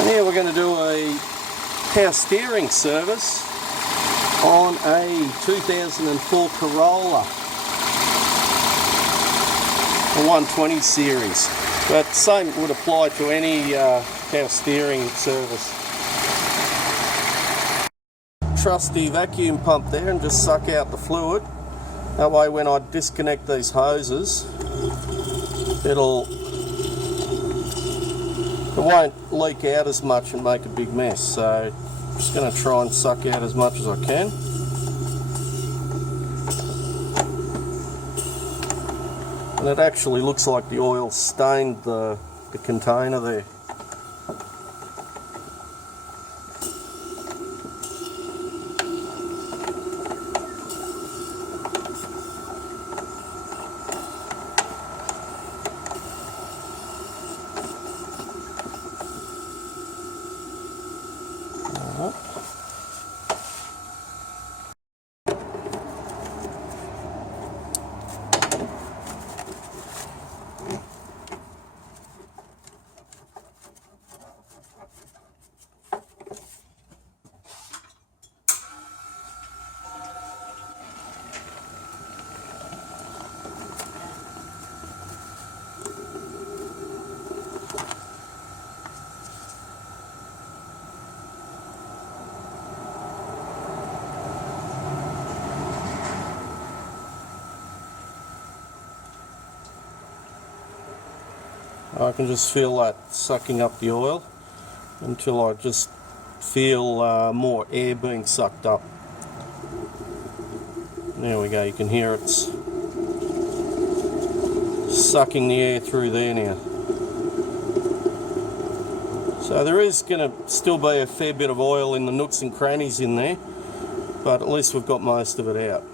And here we're going to do a power steering service on a 2004 Corolla, the 120 series. But same would apply to any power steering service. Trusty vacuum pump there, and just suck out the fluid. That way when I disconnect these hoses, it won't leak out as much and make a big mess. So I'm just going to try and suck out as much as I can. And it actually looks like the oil stained the container there. I can just feel that sucking up the oil until I just feel more air being sucked up. There we go, you can hear it's sucking the air through there now. So there is going to still be a fair bit of oil in the nooks and crannies in there, but at least we've got most of it out.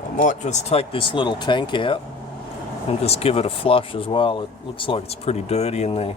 I might just take this little tank out and just give it a flush as well. It looks like it's pretty dirty in there.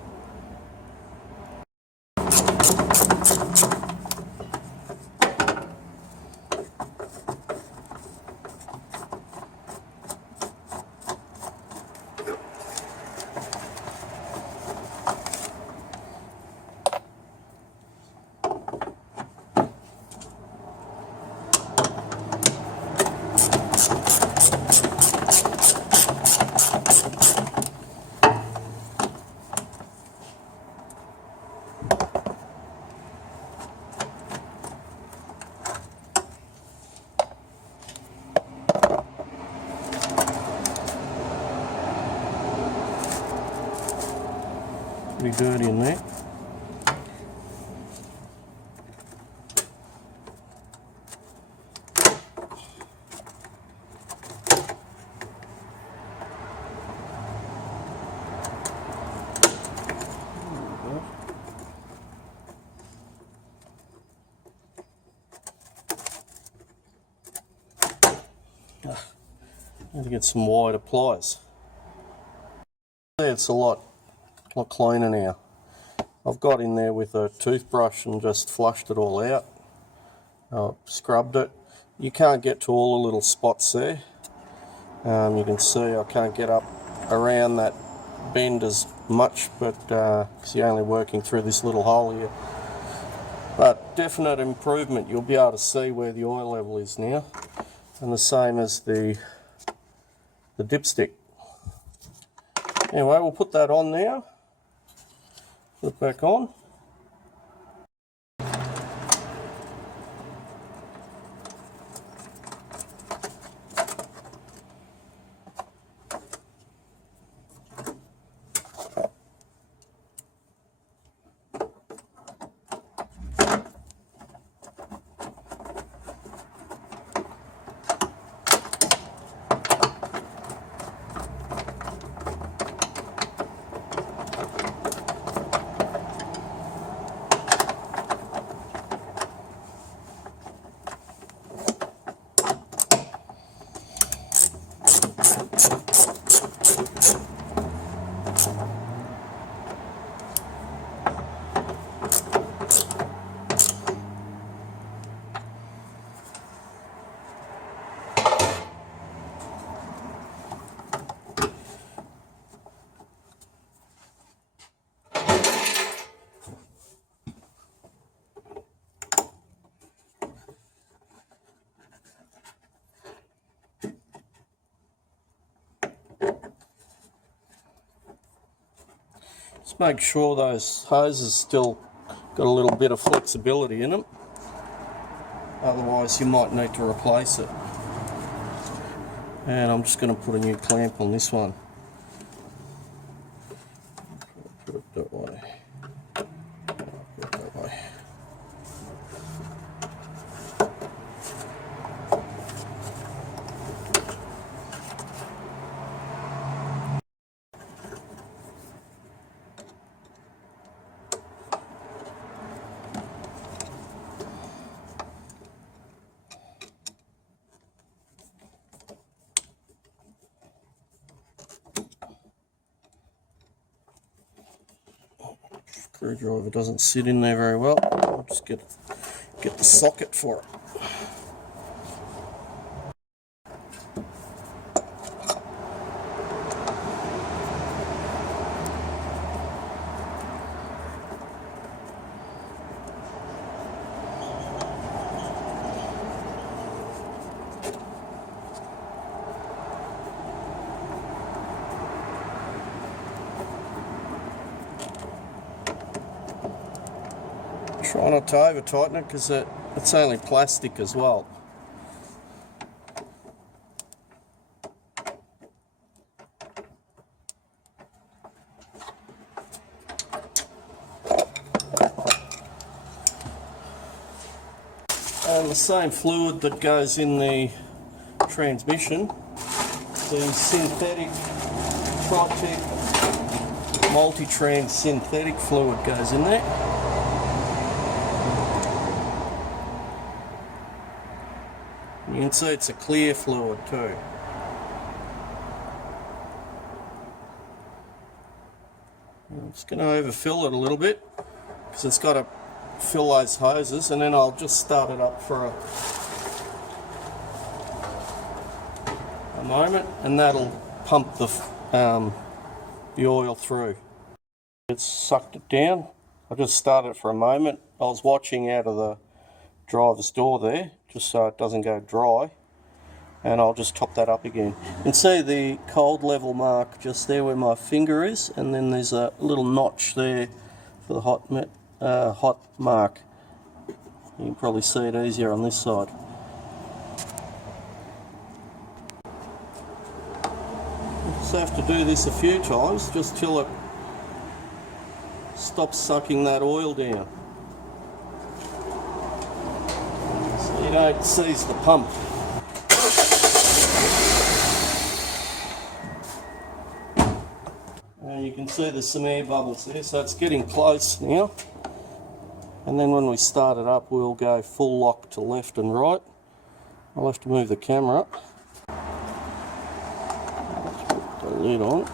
Pretty dirty in there. Need to get some wide pliers. It's a lot cleaner now. I've got in there with a toothbrush and just flushed it all out. Scrubbed it. You can't get to all the little spots there. You can see I can't get up around that bend as much, but because you're only working through this little hole here. But definite improvement. You'll be able to see where the oil level is now, and the same as the dipstick. Anyway, we'll put that on now. Put it back on. make sure those hoses still got a little bit of flexibility in them. Otherwise you might need to replace it. And I'm just going to put a new clamp on this one. Put it that way. Put it that way. Screwdriver doesn't sit in there very well. I'll just get the socket for it. Try not to over tighten it because it's only plastic as well. And the same fluid that goes in the transmission, the synthetic Tritech multi-trans synthetic fluid goes in there. You can see it's a clear fluid too. I'm just going to overfill it a little bit because it's got to fill those hoses, and then I'll just start it up for a moment, and that'll pump the oil through. It's sucked it down. I just started it for a moment. I was watching out of the driver's door there, just so it doesn't go dry, and I'll just top that up again. You can see the cold level mark just there where my finger is, and then there's a little notch there for the hot mark. You can probably see it easier on this side. Just have to do this a few times just till it stops sucking that oil down. You don't seize the pump. And you can see there's some air bubbles there, so it's getting close now. And then when we start it up, we'll go full lock to left and right. I'll have to move the camera up. Let's put the lid on.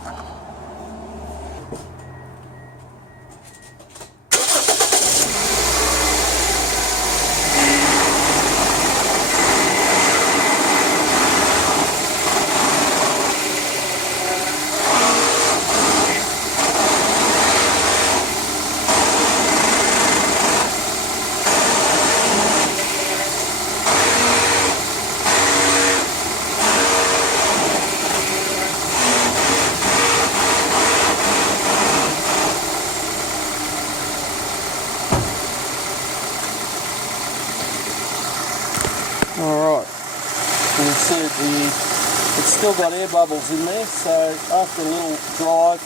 Alright, you can see it's still got air bubbles in there, so after a little drive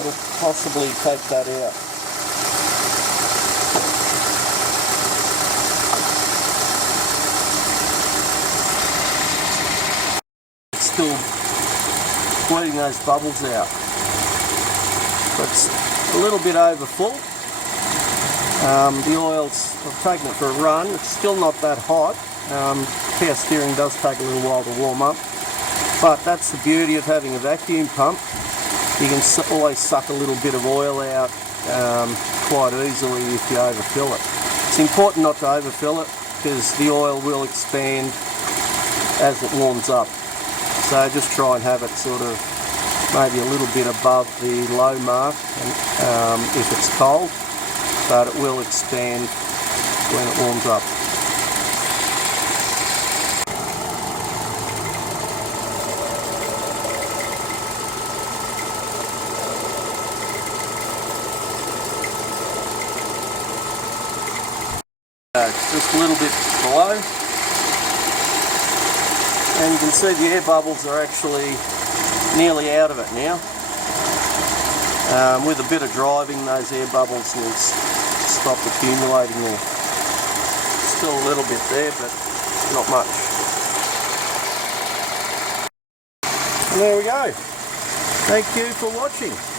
it'll possibly take that out. It's still bleeding those bubbles out. But it's a little bit over full. The oil's, I've taken it for a run, it's still not that hot. Power steering does take a little while to warm up, but that's the beauty of having a vacuum pump. You can always suck a little bit of oil out quite easily if you overfill it. It's important not to overfill it because the oil will expand as it warms up. So just try and have it sort of maybe a little bit above the low mark if it's cold, but it will expand when it warms up. just a little bit below. And you can see the air bubbles are actually nearly out of it now. With a bit of driving, those air bubbles will stop accumulating there. Still a little bit there, but not much. And there we go. Thank you for watching.